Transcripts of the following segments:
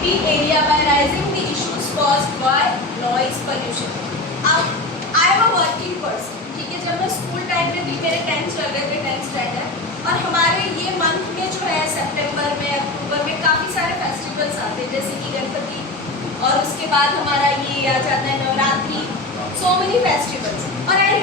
city area by raising the issues caused by noise pollution. अब I am a working person, ठीक है। जब मैं स्कूल टाइम में भी मेरे 10th चल रहे थे, 10th स्टैंडर्ड, और हमारे ये मंथ में जो है सितंबर में, अक्टूबर में काफ़ी सारे फेस्टिवल्स आते हैं, जैसे कि गणपति, और उसके बाद हमारा ये आ जाता है नवरात्रि, सो मेनी फेस्टिवल्स। और I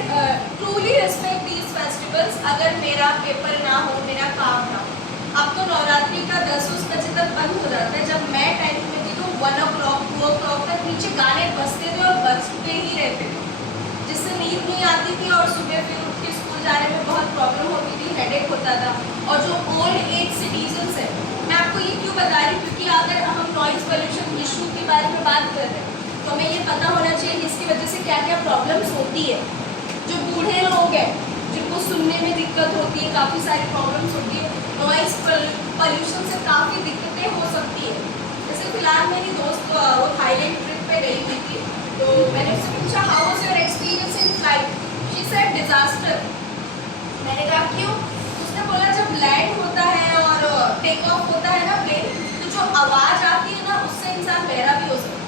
truly respect these festivals. अगर मेरा पेपर ना हो, मेरा काम ना हो, अब तो नवरात्रि का 10 बजे तक बंद हो जाता है। जब मैं 10th में थी तो 1 o'clock 2 o'clock तक नीचे गाने बजते थे और बजते ही रहते थे, जिससे नींद नहीं आती थी और सुबह फिर उठ के स्कूल जाने में बहुत प्रॉब्लम होती थी, हेडेक होता था। और जो ओल्ड एज सिटीजन्स है, मैं आपको ये क्यों बता रही हूँ, क्योंकि अगर हम नॉइज़ पोल्यूशन इशू के बारे में बात कर रहे हैं तो हमें ये पता होना चाहिए इसकी वजह से क्या क्या प्रॉब्लम्स होती है। जो बूढ़े लोग हैं जिनको सुनने में दिक्कत होती है, काफ़ी सारी प्रॉब्लम्स होती है, नॉइज़ पोल्यूशन से काफ़ी दिक्कतें हो सकती है। जैसे फिलहाल मेरी दोस्त वो थाईलैंड ट्रिप पे गई हुई थी, तो मैंने उससे पूछा how was your experience in flight. She said disaster. मैंने कहा क्यों? उसने बोला जब लैंड होता है और टेक ऑफ होता है ना प्लेन, तो जो आवाज़ आती है ना उससे इंसान बहरा भी हो सकता है।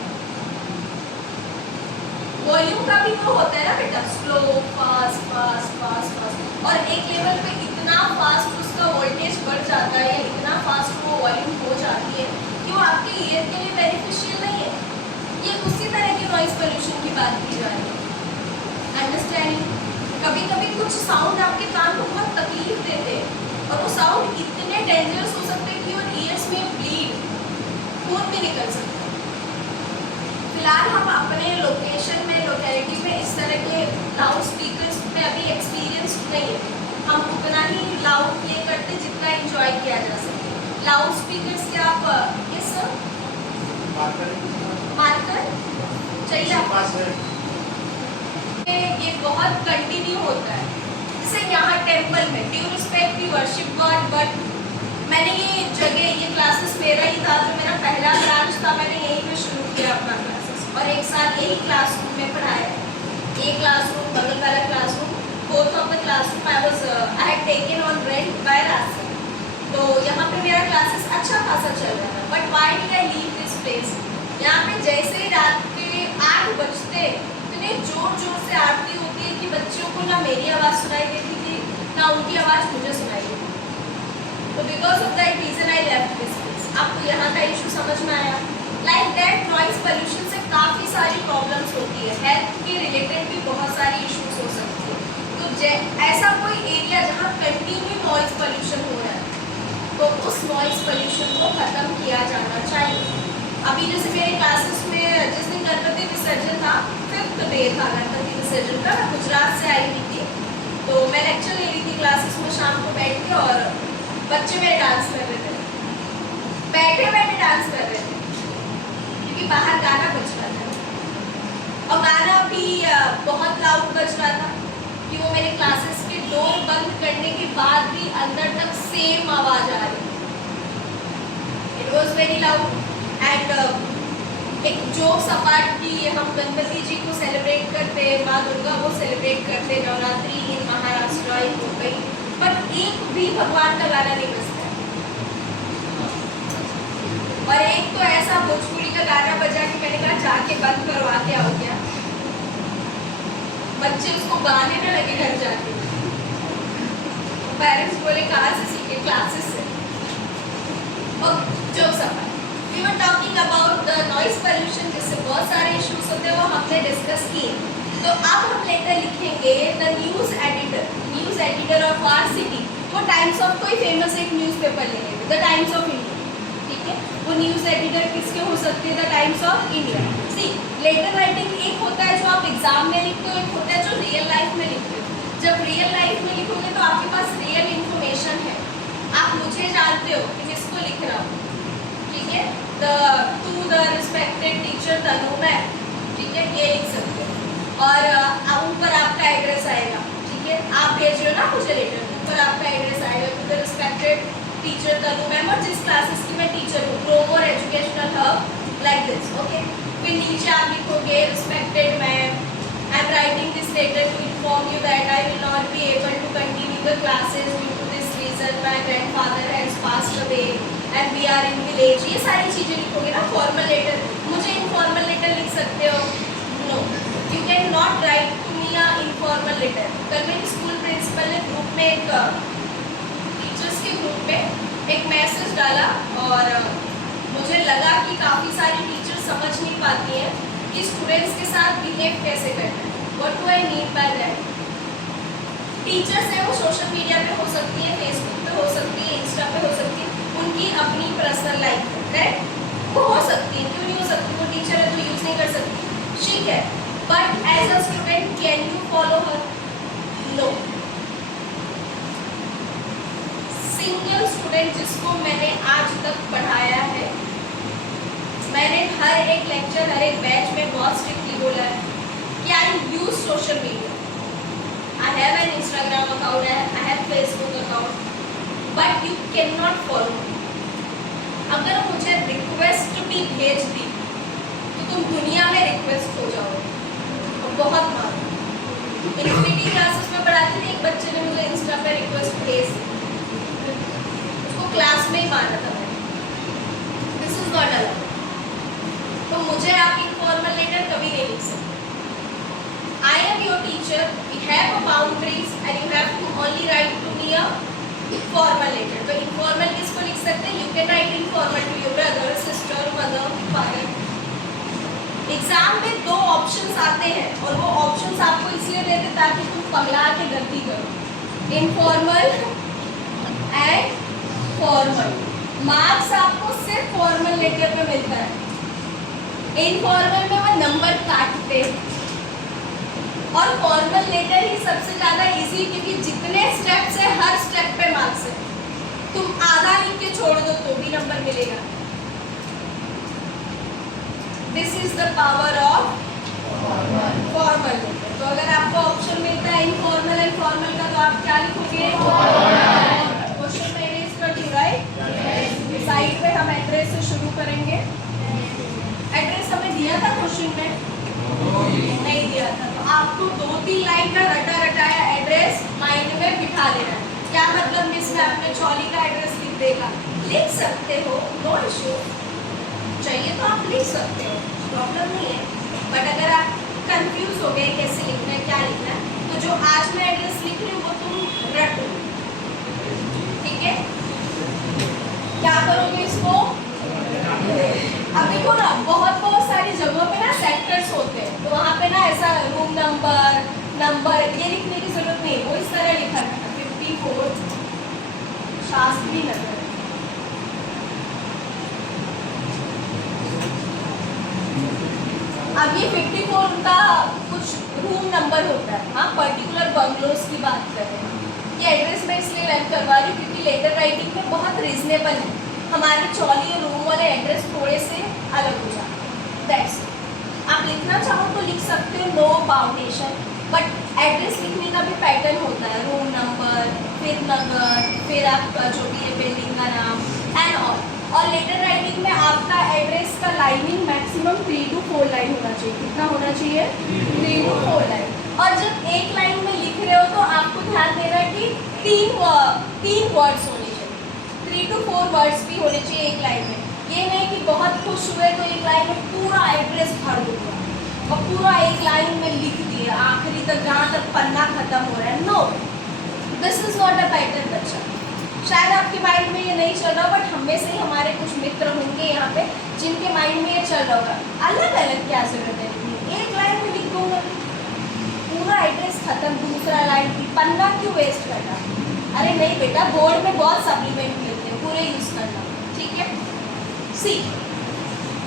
वॉल्यूम का भी तो होता है ना बेटा, slow fast fast fast fast, और एक लेवल पे इतना फास्ट उसका वोल्टेज बढ़ जाता है या इतना फास्ट वो वॉल्यूम हो जाती है कि वो आपके ईयर के लिए बेनिफिशियल नहीं है। ये उसी तरह की नॉइज़ पोल्यूशन की बात की जा रही है। अंडरस्टैंडिंग? कभी कभी कुछ साउंड आपके कान को बहुत तकलीफ देते हैं और वो साउंड इतने डेंजरस हो सकते हैं कि और ईयर्स में ब्लीड, खून भी निकल सकता है। फिलहाल हम अपने लोकेशन में, लोकेलिटी में इस तरह के लाउड स्पीकर्स में अभी एक्सपीरियंस नहीं है। हम उतना ही लाउड प्ले करते जितना एंजॉय किया जा सके। लाउड स्पीकर्स के आप ये सर मार्कर चाहिए आपको? ये बहुत कंटिन्यू होता है। जैसे यहाँ टेम्पल में due respect we worship God, but मैंने ये जगह, ये क्लासेस मेरा ही था, जो मेरा पहला ब्रांच था, मैंने यहीं पे शुरू किया अपना क्लासेस और एक साल यही क्लासरूम में पढ़ाया। ये क्लासरूम, बगल वाला classroom, both of the classroom I had taken on rent by रास्ता। तो यहाँ पे मेरा क्लासेस अच्छा खासा चल रहा था, but why did I leave this place? यहाँ पे जैसे ही रात के 8 बजते इतने जोर जोर से आरती होती है कि बच्चों को ना मेरी आवाज़ सुनाई देती थी ना उनकी आवाज़ मुझे सुनाई देती थी। तो because of that reason I left this place. आपको यहाँ का इशू समझ में आया? लाइक दैट नॉइज़ पोल्यूशन से काफ़ी सारी प्रॉब्लम्स होती है, हेल्थ के रिलेटेड भी बहुत सारी इशूज़ हो सकती है। तो ऐसा कोई एरिया जहाँ कंटिन्यू नॉइज़ पोल्यूशन हो रहा है तो उस नॉइज़ पोल्यूशन को ख़त्म किया जाना चाहिए। अभी जैसे मेरे क्लासेस में जिस दिन गणपति विसर्जन था, 5th डे था गणपति विसर्जन का, मैं गुजरात से आई हुई थी, तो मैं लेक्चर ले रही थी क्लासेस में शाम को बैठ के, और बच्चे मेरे डांस कर रहे थे, बैठे बैठे डांस कर रहे थे क्योंकि बाहर गाना बज रहा था और गाना भी बहुत लाउड बज रहा था कि वो मेरे क्लासेस के डोर बंद करने के बाद भी अंदर तक सेम आवाज़ आ रही। It was very loud. And एक जोक्स अपार्ट की, हम गणपति जी को सेलिब्रेट करते, माँ दुर्गा को सेलिब्रेट करते, नवरात्रि इन महाराष्ट्र इन मुंबई, बट एक भी भगवान का गाना नहीं बजता है। और एक तो ऐसा भोजपुरी का गाना बजा कि मैंने कहा जाके बंद करवा के आओ क्या, बच्चे उसको गाने ना लगे घर जाके। पेरेंट्स बोले कहाँ से सीखे? क्लासेस से। और jokes apart, We were talking about the noise pollution, जिससे बहुत सारे इश्यूज होते हैं, वो हमने डिस्कस किए। तो अब हम लेकर लिखेंगे the news editor of our city. वो टाइम्स ऑफ, कोई फेमस एक न्यूज़पेपर ले लेंगे, द टाइम्स ऑफ इंडिया, ठीक है। वो न्यूज़ एडिटर किसके हो सकते हैं? The Times of India. C, letter writing एक होता है जो आप एग्जाम में लिखते हो, एक होता है जो रियल लाइफ में लिखते हो। जब रियल लाइफ में लिखोगे तो आपके पास रियल इन्फॉर्मेशन है, आप मुझे जानते हो कि किसको लिख रहा हूँ, ठीक है। To the respected teacher Tanu ma'am, ठीक है, ये लिख सकते हो। और ऊपर आपका एड्रेस आएगा, ठीक है, आप भेज रहे हो ना मुझे लेटर, ऊपर आपका एड्रेस आएगा to the respected teacher Tanu ma'am, और जिस क्लासेस की मैं टीचर हूँ, Grover educational hub, like this, okay. फिर नीचे आप लिखोगे respected ma'am, I am writing this letter to inform you that I will not be able to continue the classes due to this reason, my grandfather has passed away, and we are in village, ये सारी चीज़ें लिखोगे ना। Formal letter, मुझे informal letter लिख सकते हो? No, you can not write to me a informal letter. कल मेरी स्कूल प्रिंसिपल ने ग्रुप में एक टीचर्स के ग्रुप में एक मैसेज डाला और मुझे लगा कि काफ़ी सारी टीचर्स समझ नहीं पाती हैं कि स्टूडेंट्स के साथ बिहेव कैसे करना है। What do I mean by that? Teachers है वो सोशल मीडिया पे हो सकती है, फेसबुक पे हो सकती है, इंस्टा पे हो सकती है, उनकी अपनी पर्सनल लाइफ है, करेक्ट? वो हो सकती है, क्यों नहीं हो सकती? वो टीचर है तो यूज़ नहीं कर सकती, ठीक है। But as a student can you follow her? No. Single student जिसको मैंने आज तक पढ़ाया है, मैंने हर एक लेक्चर, हर एक बैच में बहुत स्ट्रिक्टली बोला है कि I use social media, I have an Instagram account, I have Facebook account, but you cannot follow me. अगर मुझे रिक्वेस्ट भी भेज दी तो तुम दुनिया में रिक्वेस्ट हो जाओगे, तो बहुत मारो। इन्फिनिटी क्लासेस में पढ़ाती थी, एक बच्चे ने मुझे इंस्टा पे रिक्वेस्ट भेज दी, उसको क्लास में ही मारा था मैंने। This is not allowed. तो मुझे आप इनफॉर्मल लेटर कभी नहीं लिख सकते। I am your teacher, we have a boundaries and you have to only write to me a formal letter. तो informal किसको लिख सकते हैं? You can write informal to your brother, sister, mother, father. Exam में दो options आते हैं और वो ऑप्शंस आपको इसलिए देते ताकि तुम पगला के गलती करो। Informal and formal. मार्क्स आपको सिर्फ फॉर्मल लेटर पे मिलता है, इनफॉर्मल में वो नंबर काटते हैं। और फॉर्मल लेटर ही सबसे ज़्यादा इजी, क्योंकि जितने स्टेप्स है हर स्टेप पे मार्क्स है। तुम आधा लिख के छोड़ दो तो भी नंबर मिलेगा। This is the power of formal letter. तो अगर आपको ऑप्शन मिलता है इनफॉर्मल एंड फॉर्मल का, तो आप क्या लिखोगे? क्वेश्चन में इरेज कर दूं, राइट? साइड पे हम एड्रेस से शुरू करेंगे। एड्रेस हमें दिया था क्वेश्चन में? नहीं दिया था। तो आपको 2-3 लाइन का रटा रटाया एड्रेस माइंड में बिठा लेना है। क्या मतलब मिस मैं अपने चौली का एड्रेस लिख देगा? लिख सकते हो, नो इश्यू। चाहिए तो आप लिख सकते हो, प्रॉब्लम नहीं है। बट अगर आप कंफ्यूज हो गए कैसे लिखना है, क्या लिखना है, तो जो आज मैं एड्रेस लिख रही हूँ वो तुम रट लो, ठीक है? क्या करोगे इसको? अब देखो ना, बहुत सारी जगहों पे ना सेक्टर्स होते हैं, तो वहाँ पे ना ऐसा रूम नंबर ये लिखने की जरूरत नहीं, वो इस तरह लिखा है 54 शास्त्री नगर। अब ये 54 का कुछ रूम नंबर होता है, हाँ, पर्टिकुलर बंगलोज की बात कर रहे हैं। ये एड्रेस मैं इसलिए रैंक करवा रही हूँ क्योंकि लेटर राइटिंग में बहुत रीजनेबल है, हमारे चौली और रूम वाले एड्रेस थोड़े से अलग हो जाते हैं। दैट्स आप लिखना चाहो तो लिख सकते हो, नो बाउंडेशन। बट एड्रेस लिखने का भी पैटर्न होता है, रूम नंबर, फिर नगर, फिर आपका जो भी है बिल्डिंग का नाम एंड ऑल। और लेटर राइटिंग में आपका एड्रेस का लाइनिंग मैक्सिमम 3 to 4 लाइन होना चाहिए। कितना होना चाहिए? 3 to 4 लाइन। और जब एक लाइन में लिख रहे हो तो आपको ध्यान देना कि तीन वर्ड्स होने चाहिए, 3 to 4 वर्ड्स भी होने चाहिए एक लाइन में। ये नहीं कि बहुत खुश हुए तो एक लाइन में पूरा एड्रेस भर दूंगा और पूरा एक लाइन में लिख दिया आखिरी तक, जहाँ तक पन्ना खत्म हो रहा है। No, this is not a pattern बच्चा। शायद आपके माइंड में ये नहीं चल रहा, बट हम में से ही हमारे कुछ मित्र होंगे यहाँ पे जिनके माइंड में ये चल रहा होगा। अलग अलग क्या जरूरत है, एक लाइन में लिख दूंगा पूरा एड्रेस खत्म, दूसरा लाइन की पन्ना क्यों वेस्ट करना? अरे नहीं बेटा, बोर्ड में बहुत सप्लीमेंट मिलते हैं, पूरे यूज करना, ठीक है? सी,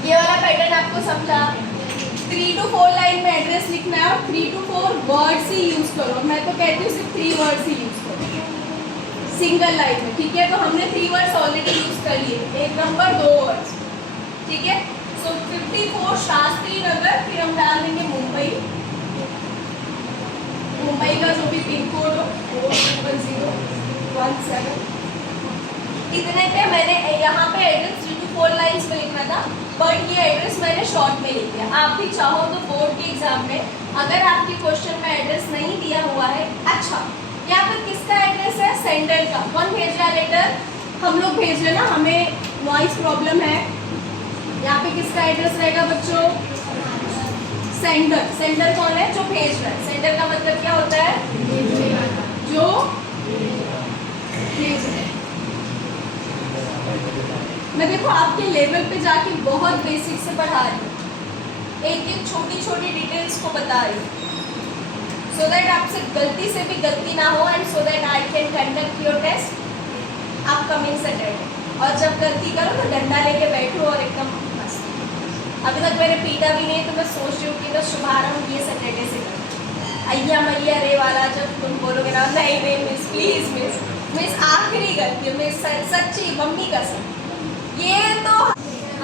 ये वाला पैटर्न आपको समझा? 3 to 4 लाइन में एड्रेस लिखना है और 3 to 4 वर्ड्स ही यूज करो। मैं तो कहती हूँ सिर्फ 3 वर्ड्स ही यूज करो सिंगल लाइन में, ठीक है? तो हमने 3 वर्ड्स ऑलरेडी यूज कर लिए, एक नंबर 2 वर्ड्स, ठीक है? सो 54 शास्त्री नगर, फिर हम डाल देंगे मुंबई, मुंबई का जो भी पिन कोड हो 40017। इतने पे मैंने यहाँ पे एड्रेस 3 to 4 लाइन्स में लिखना था, बट ये एड्रेस मैंने शॉर्ट में लिख दिया। आप भी चाहो तो बोर्ड के एग्जाम में अगर आपके क्वेश्चन में एड्रेस नहीं दिया हुआ है, अच्छा यहाँ पर किसका एड्रेस है? सेंडर का। कौन भेज रहा है लेटर? हम लोग भेज रहे ना, हमें नॉइस प्रॉब्लम है। यहाँ पे किसका एड्रेस रहेगा बच्चों? सेंडर। सेंडर कौन है? जो भेज रहा है। सेंडर का मतलब क्या होता है? जो भेज रहा है। मैं देखो आपके लेवल पे जाके बहुत बेसिक से पढ़ा रही हूँ, एक एक छोटी छोटी डिटेल्स को बता रही हूँ, सो दैट आपसे गलती से भी गलती ना हो, and so that I can conduct your test upcoming Saturday. और जब गलती करो तो डंडा लेके बैठो और एकदम मस्त। अभी तक मैंने पीटा भी नहीं, तो मैं सोच रही हूँ कि मैं शुभारंभ ये सैटरडे से करूँ। अय्या मैया रे वाला जब तुम बोलोगे ना, नहीं नहीं मिस प्लीज मिस आखिरी गलती है मिस, सच्ची मम्मी कसम, ये तो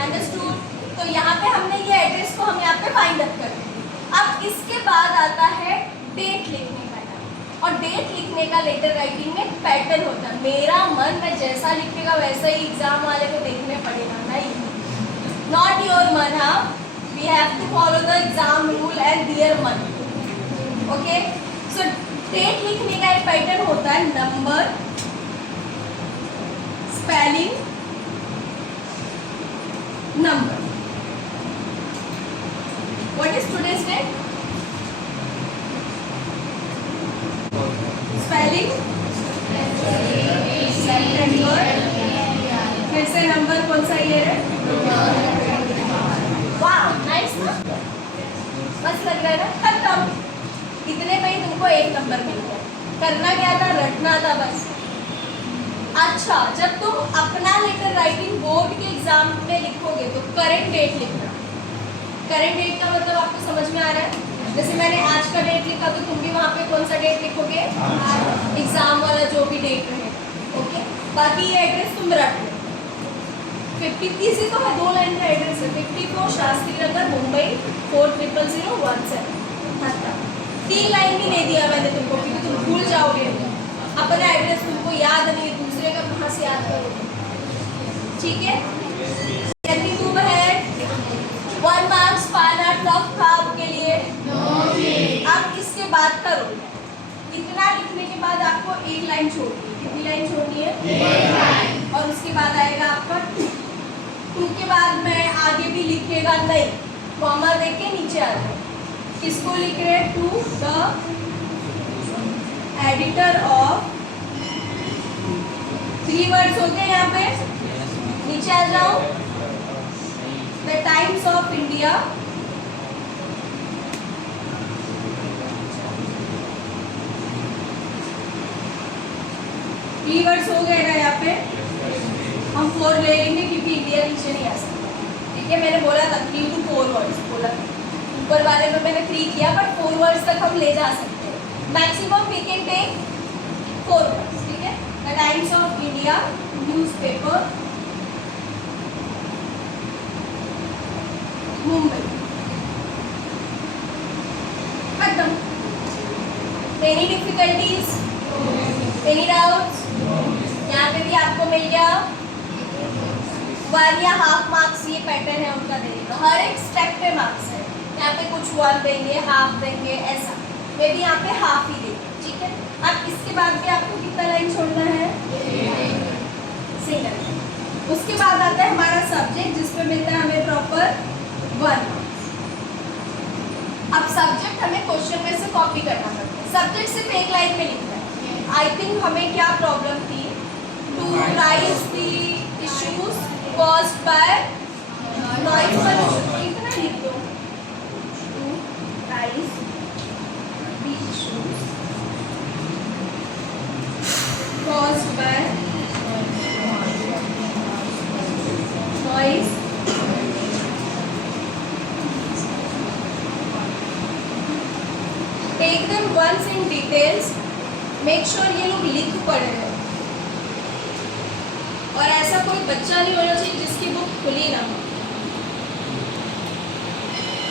अंडरस्टूड। तो यहाँ पे हमने ये एड्रेस को हम यहाँ पे फाइंड अप कर दिया। अब इसके बाद आता है डेट लिखने का टाइम, और डेट लिखने का लेटर राइटिंग में पैटर्न होता है। मेरा मन में जैसा लिखेगा वैसा ही एग्जाम वाले को देखने पड़ेगा, नहीं नॉट योर मन। हाँ, we have to follow the exam rule and their man. Okay, so date लिखने का एक पैटर्न होता है, number, spelling, number. What is today's date? Spelling September. फिर से नंबर कौन सा ईयर है? वाह नाइस ना, बस लग रहा है ना, खत्म। इतने में ही तुमको एक नंबर मिल गया। करना क्या था? रटना था बस। अच्छा, जब तुम अपना लेटर राइटिंग बोर्ड के एग्जाम में लिखोगे तो करंट डेट लिखना। करंट डेट का मतलब आपको समझ में आ रहा है? जैसे मैंने आज का डेट लिखा तो तुम भी वहाँ पे कौन सा डेट लिखोगे? एग्जाम वाला जो भी डेट रहेगा। ओके, बाकी ये एड्रेस तुम रख लो। 53 तो है, 2 लाइन का एड्रेस है। 54 शास्त्री नगर, मुंबई 400017। हाँ, 3 लाइन भी नहीं दिया मैंने तुमको, क्योंकि तुम भूल जाओगे। अपना एड्रेस तुमको याद नहीं, दूसरे का कहाँ से याद करोगे? ठीक है, यदि तुम है 1 मार्क्स पाना टफ था आपके लिए। अब इसके बाद करो, इतना लिखने के बाद आपको एक लाइन छोड़नी है। कितनी लाइन छोड़नी है? और उसके बाद आएगा आपका 2 के बाद मैं आगे भी लिखेगा नहीं, कॉमा देके नीचे आ जाए। किसको लिख रहे हैं? To the editor of, 3 words हो गए यहाँ पे। नीचे आ जाओ, the Times of India, words हो गए ना यहाँ पे। हम 4 ले लेंगे क्योंकि इंडिया नीचे नहीं आ सकता। ठीक है, मैंने बोला था 3 to 4 वर्ड्स बोला, ऊपर वाले में मैंने 3 किया, बट 4 वर्ड्स तक हम ले जा सकते हैं। Maximum we can take 4 words. ठीक है, the Times of India, newspaper, Mumbai, खत्म। Any difficulties, any doubts? यहाँ पे भी आपको मिल गया 1 या हाफ मार्क्स, ये पैटर्न है उनका देने का। हर एक स्टेप पे मार्क्स है। यहाँ पे कुछ 1 देंगे, हाफ देंगे, ऐसा मैं भी यहाँ पे हाफ ही देंगे। ठीक है, अब इसके बाद भी आपको कितना लाइन छोड़ना है? सिंगल। उसके बाद आता है हमारा सब्जेक्ट, जिसपे मिलता है हमें प्रॉपर 1 मार्क्स। अब सब्जेक्ट हमें क्वेश्चन में से कॉपी करना पड़ता है। सब्जेक्ट सिर्फ एक लाइन में लिखना है। आई थिंक हमें क्या प्रॉब्लम थी? To raise the issues caused by noise pollution. इतना लिख दो, to raise the issues caused by noise take them once in details, make sure ये लोग लिख पढ़ रहे हैं। और ऐसा कोई बच्चा नहीं होना चाहिए जिसकी बुक खुली ना हो।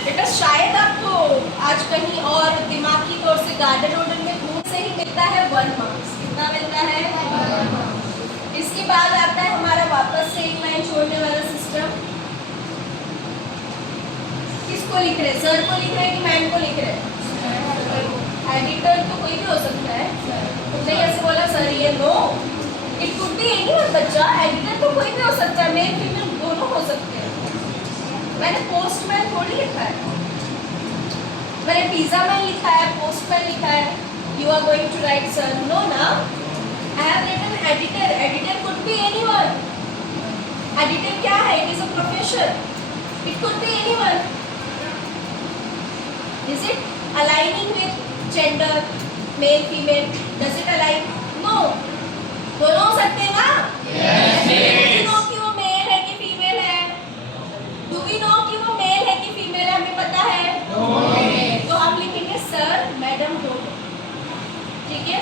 बेटा शायद आपको आज कहीं और दिमागी तौर से गार्डन वार्डन में घूम से ही मिलता है 1 मार्क्स। कितना मिलता है? 1 मार्क्स। इसके बाद आता है हमारा वापस से एक लाइन छोड़ने वाला सिस्टम। किसको लिख रहे हैं? सर को लिख रहे हैं कि मैम को लिख रहे हैं? एडिटर तो कोई भी हो सकता है। तुमने ऐसे बोला सर ये no, it could be be anyone बच्चा, एडिटर तो कोई भी हो सकता है, मेल फीमेल दोनों हो सकते हैं। मैंने पोस्टमैन थोड़ी लिखा है, मैंने पिज्जा मैन लिखा है, पोस्टमैन लिखा है। You are going to write sir, no ना, I have written editor, editor could be anyone. Editor क्या है? It is a profession, it could be anyone. Is it aligning with gender, male female? Does it align? No. दोनों हो सकते हैं ना? Yes. No कि वो मेल है कि फीमेल है? डू वी नो कि वो मेल है कि फीमेल है? हमें पता है? तो हम लिखेंगे सर, मैडम, दोनों। ठीक है।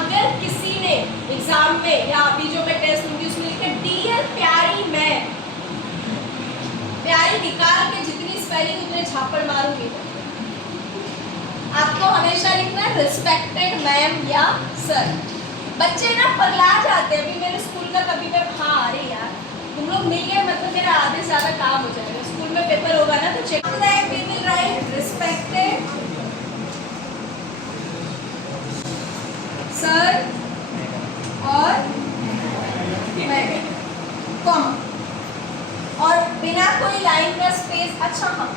अगर किसी ने एग्जाम में या अभी जो मैं टेस्ट लूंगी उसमें लिखे डियर प्यारी मैम, प्यारी निकाल के जितनी स्पेलिंग उतने झापड़ मारूंगी। आपको हमेशा लिखना है रिस्पेक्टेड मैम या सर। बच्चे ना पगला जाते हैं। अभी मेरे स्कूल का कभी मैं, हाँ अरे यार तुम लोग मिल गए मतलब मेरा आधे से ज़्यादा काम हो जाएगा। स्कूल में पेपर होगा ना तो check we will write respected sir और मैडम, कॉमा, और बिना कोई लाइन का स्पेस। अच्छा हाँ,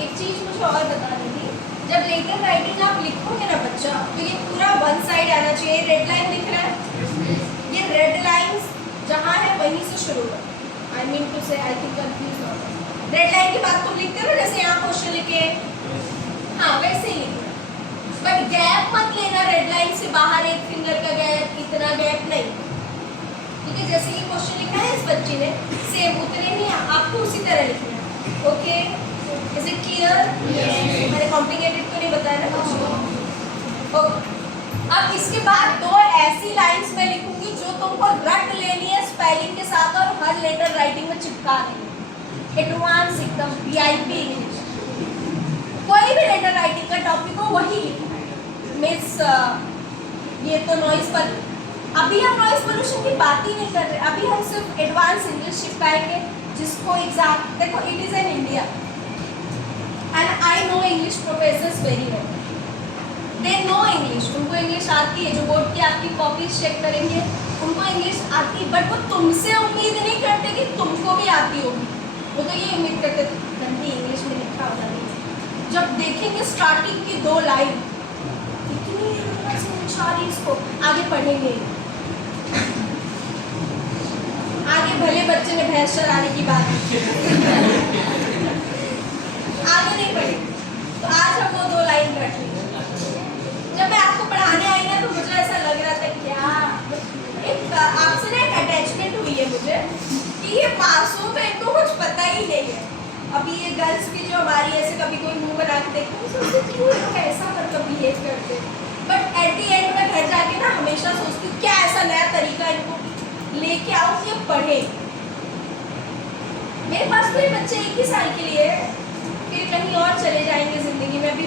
एक चीज़ मुझे और बता देंगी, जब लेटर राइटिंग आप लिखोगे ना बच्चा, तो ये पूरा वन साइड आना चाहिए। रेड लाइन दिख रहा है, ये रेड लाइंस जहाँ है वहीं से शुरू है। आई मीन टू से, आई थिंक कंफ्यूज हो गया। रेड लाइन के बाद तुम लिखते हो ना, जैसे यहाँ क्वेश्चन लिखे, हाँ वैसे ही लिखना, बट गैप मत लेना। रेड लाइन से बाहर एक फिंगर का गैप, इतना गैप नहीं। ठीक है, जैसे ये क्वेश्चन लिखा है इस बच्ची ने, सेम उतने ही आपको उसी तरह लिखना है। Okay, is it clear? मैंने कॉम्प्लिकेटेड तो नहीं बताया ना कुछ। ओके, अब इसके बाद दो ऐसी लाइंस मैं लिखूंगी जो तुमको रट लेनी है स्पेलिंग के साथ और हर लेटर राइटिंग में चिपका देनी। एडवांस एकदम वीआईपी इंग्लिश। कोई भी लेटर राइटिंग का टॉपिक हो वही लिखना है। मिस ये तो नॉइज पर, अभी हम नॉइज पोल्यूशन की बात ही नहीं कर रहे, अभी हम सिर्फ एडवांस इंग्लिश चिपकाएंगे जिसको एग्जाम, देखो it is in India and I know English professors very well. They know English, उनको इंग्लिश आती है। जो बोर्ड की आपकी कॉपीज चेक करेंगे उनको इंग्लिश आती है, बट वो तुमसे उम्मीद नहीं करते कि तुमको भी आती होगी। वो तो ये उम्मीद करते गंदी इंग्लिश में लिखा होता नहीं। जब देखेंगे स्टार्टिंग की दो लाइन, इतनी सारी इसको आगे पढ़ेंगे। आगे भले बच्चे ने भैंस चराने की बात आगे नहीं पढ़ी, तो आज हम वो दो लाइन रख लेंगे। जब मैं आपको पढ़ाने आई ना तो मुझे ऐसा लग रहा था क्या एक आपसे ना एक अटैचमेंट हुई है मुझे कि ये मासूम है, इनको कुछ पता ही नहीं है। अभी ये गर्ल्स की जो हमारी ऐसे कभी कोई मुंह बना के देखो सोचते क्यों लोग ऐसा मतलब बिहेव करते, बट एट दी एंड मैं घर जाके ना हमेशा सोचती हूँ क्या ऐसा नया तरीका इनको लेके आओ कि पढ़े। मेरे पास तो ये बच्चे 1 ही साल के लिए है, फिर कहीं और चले जाएंगे ज़िंदगी में। भी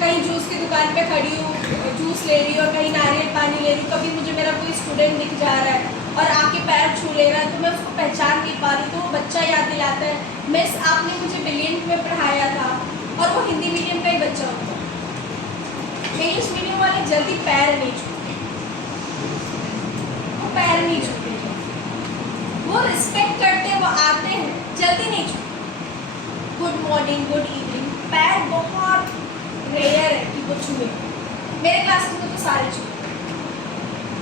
कहीं जूस की दुकान पे खड़ी हूँ, जूस ले रही हूँ और कहीं नारियल पानी ले रही हूँ, कभी मुझे मेरा कोई स्टूडेंट दिख जा रहा है और आके पैर छू ले रहा है तो मैं उसको पहचान नहीं पा रही, तो वो बच्चा याद दिलाता है मिस आपने मुझे ब्रिलियंट में पढ़ाया था, और वो हिंदी मीडियम का ही बच्चा होता है। इंग्लिश मीडियम वाले जल्दी पैर नहीं छूते, वो पैर नहीं छूते, वो रिस्पेक्ट करते, वो आते हैं, जल्दी नहीं छूते। गुड मॉर्निंग, गुड इवनिंग, पैर बहुत रेयर है कि वो छुए। मेरे क्लास में तो सारे छुए,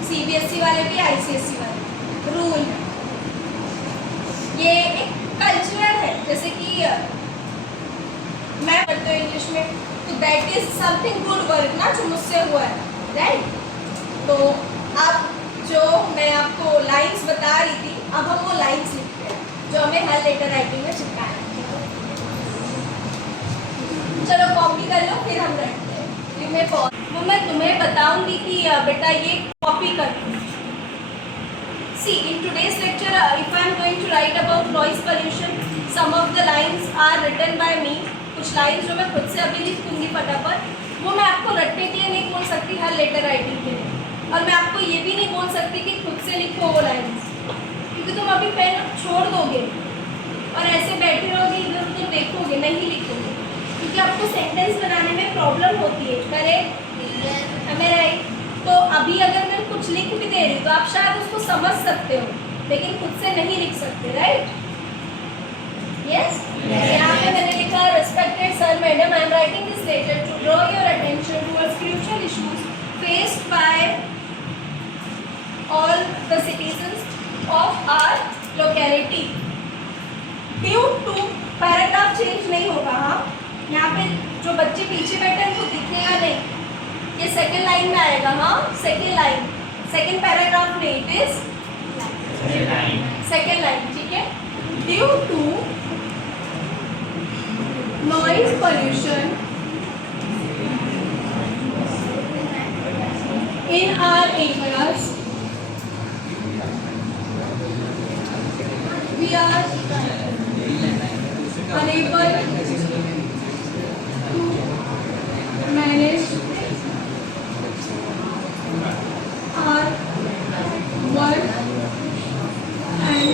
सीबीएसई वाले भी, आईसीएसई वाले, रूल है। ये एक कल्चरल है, जैसे कि मैं पढ़ती हूँ इंग्लिश में तो that is something good work ना जो मुझसे हुआ है, राइट। तो अब जो मैं आपको लाइंस बता रही थी, अब हम वो लाइंस लिखते हैं जो हमें हर लेटर राइटिंग में चिपकाना है। चलो कॉपी कर लो, फिर हम रखते हैं। वो मैं तुम्हें बताऊंगी कि बेटा ये कॉपी कर। See, in today's lecture, if I am going to write about noise pollution, some of the lines are written by me. कुछ लाइंस जो मैं खुद से अभी लिख दूंगी फटाफट, वो मैं आपको रटने के लिए नहीं बोल सकती हर लेटर राइटिंग के लिए, और मैं आपको ये भी नहीं बोल सकती कि खुद से लिखो वो लाइंस, क्योंकि तुम अभी पेन छोड़ दोगे और ऐसे बैठे रहोगे, इधर उधर देखोगे, नहीं लिखोगे, क्योंकि आपको सेंटेंस बनाने में प्रॉब्लम होती है। करेक्ट? हमें राइट? तो अभी अगर मैं कुछ कुछ लिख भी दे रही हूँ तो आप शायद उसको समझ सकते हो, लेकिन खुद से नहीं लिख सकते, राइट? यस, यहाँ पे मैंने लिखा respected sir madam, I am writing this letter to draw your attention towards crucial issues faced by all the citizens of our locality due to, paragraph change नहीं होगा, हाँ, यहाँ पे जो बच्चे पीछे बैठे हैं उनको दिखेगा नहीं, ये सेकेंड लाइन में आएगा, हाँ, सेकेंड लाइन, सेकेंड पैराग्राफ में, इट इज सेकेंड लाइन, ठीक है। Due to noise pollution in our areas, we are unable to manage our work and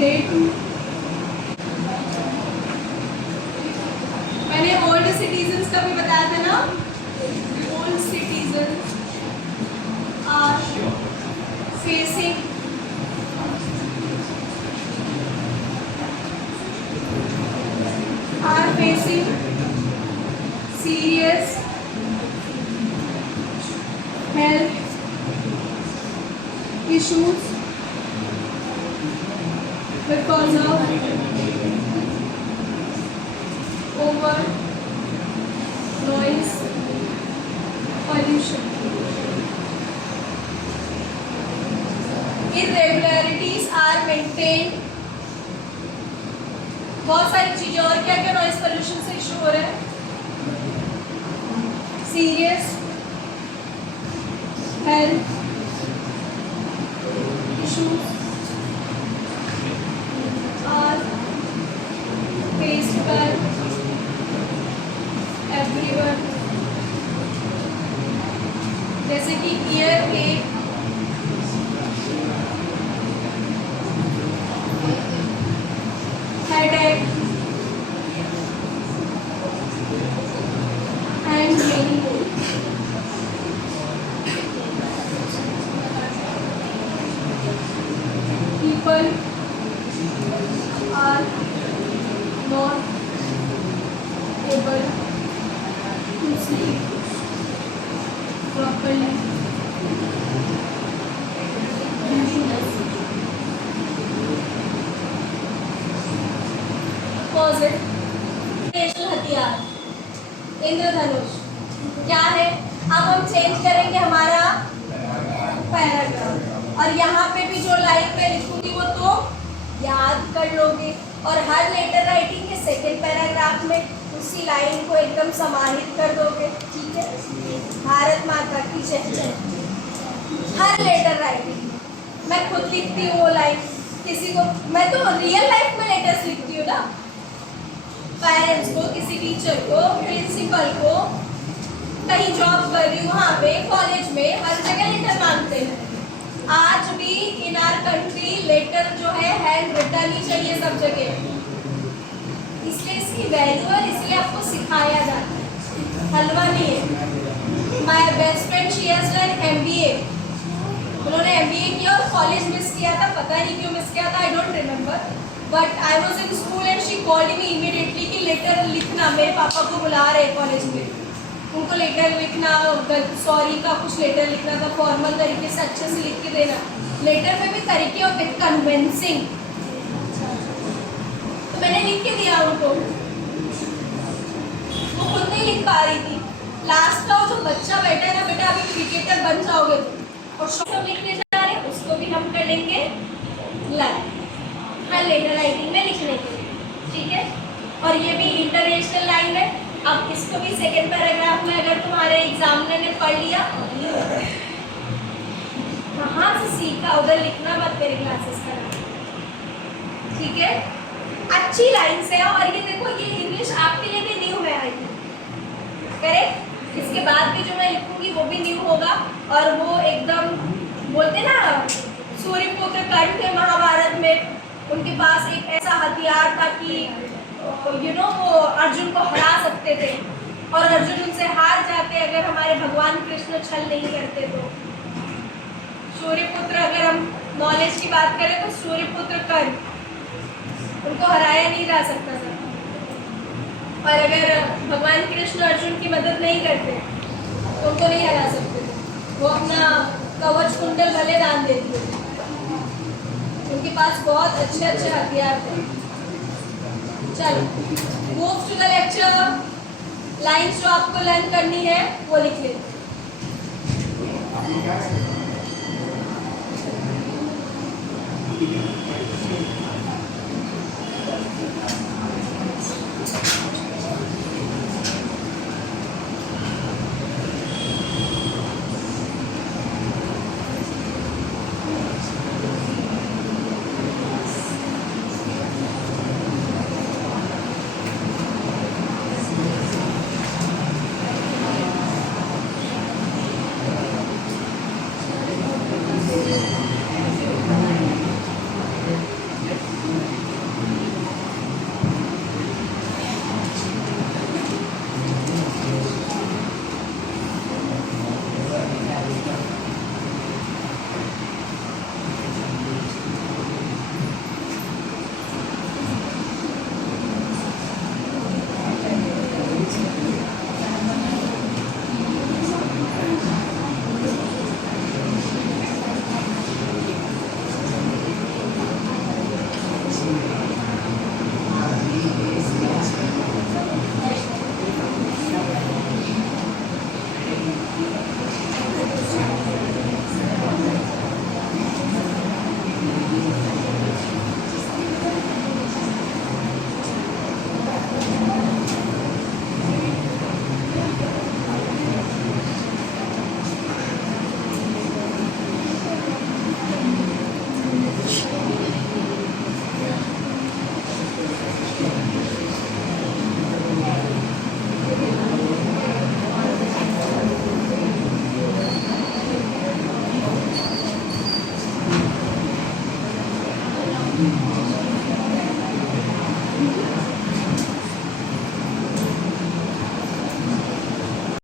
day to, मैंने ओल्ड सिटीजन्स का भी बताया था ना, old citizens are facing serious health issues because of over noise pollution. Irregularities are maintained. बहुत सारी चीजें, और क्या क्या नॉइज पोल्यूशन से इशू हो रहा है? Serious health issues are faced by everyone, जैसे कि ईयर एक, headache and many more. People are not able to sleep properly. हथियार इंद्रधनुष क्या है? अब हम चेंज करेंगे हमारा पैराग्राफ, और यहाँ पे भी जो लाइन में लिखूंगी वो तो याद कर लोगे, और हर लेटर राइटिंग के सेकेंड पैराग्राफ में उसी लाइन को एकदम समाहित कर दोगे, ठीक है? भारत माता की जय। हर लेटर राइटिंग मैं खुद लिखती हूँ वो लाइन, किसी को, मैं तो रियल लाइफ में लेटर्स लिखती हूँ ना, पेरेंट्स को, किसी टीचर को, प्रिंसिपल को, कहीं जॉब कर रही हूँ वहाँ पे, कॉलेज में, हर जगह लेटर मांगते हैं। आज भी इन आवर कंट्री लेटर जो है हैंड रिटन ही चाहिए सब जगह, इसलिए इसकी वैल्यू है, इसलिए आपको सिखाया जाता है, हलवा नहीं है। My best friend she has done MBA, उन्होंने MBA किया और कॉलेज मिस किया था, पता नहीं क्यों मिस किया था, I don't remember, but I was in school and she called me immediately कि लेटर लिखना, मेरे पापा को बुला रहे कॉलेज में, उनको लेटर लिखना, सॉरी का कुछ लेटर लिखना था, फॉर्मल तरीके से अच्छे से लिख के देना। लेटर में भी तरीके होते हैं कन्विंसिंग, तो मैंने लिख के दिया उनको, वो खुद नहीं लिख पा रही थी। लास्ट का जो बच्चा बैठा है ना, बेटा अभी क्रिकेटर बन जाओगे, और सब लिखने जा रहे हैं, उसको भी हम कर लेंगे लाइव हर लेटर राइटिंग में लिखने के लिए, ठीक है? और ये भी इंटरनेशनल लाइन है। अब इसको भी सेकेंड पैराग्राफ में अगर तुम्हारे एग्जामिनर ने पढ़ लिया, कहाँ से सीखा, उधर लिखना मत मेरे क्लासेस का, ठीक है? अच्छी लाइन से, और ये देखो ये इंग्लिश आपके लिए भी न्यू है, आई थिंक, करेक्ट? इसके बाद भी जो मैं लिखूंगी वो भी न्यू होगा, और वो एकदम बोलते ना सूर्यपुत्र कर्ण थे महाभारत में, उनके पास एक ऐसा हथियार था कि वो अर्जुन को हरा सकते थे, और अर्जुन उनसे हार जाते अगर हमारे भगवान कृष्ण छल नहीं करते तो। सूर्यपुत्र, अगर हम नॉलेज की बात करें तो सूर्यपुत्र कर्ण, उनको हराया नहीं जा सकता था। और अगर भगवान कृष्ण अर्जुन की मदद नहीं करते तो उनको नहीं हरा सकते थे। वो अपना कवच कुंडल भले दान देते थे, उनके पास बहुत अच्छे अच्छे हथियार थे। चलो, move to the lecture. Lines जो आपको लर्न करनी है वो लिख लेते।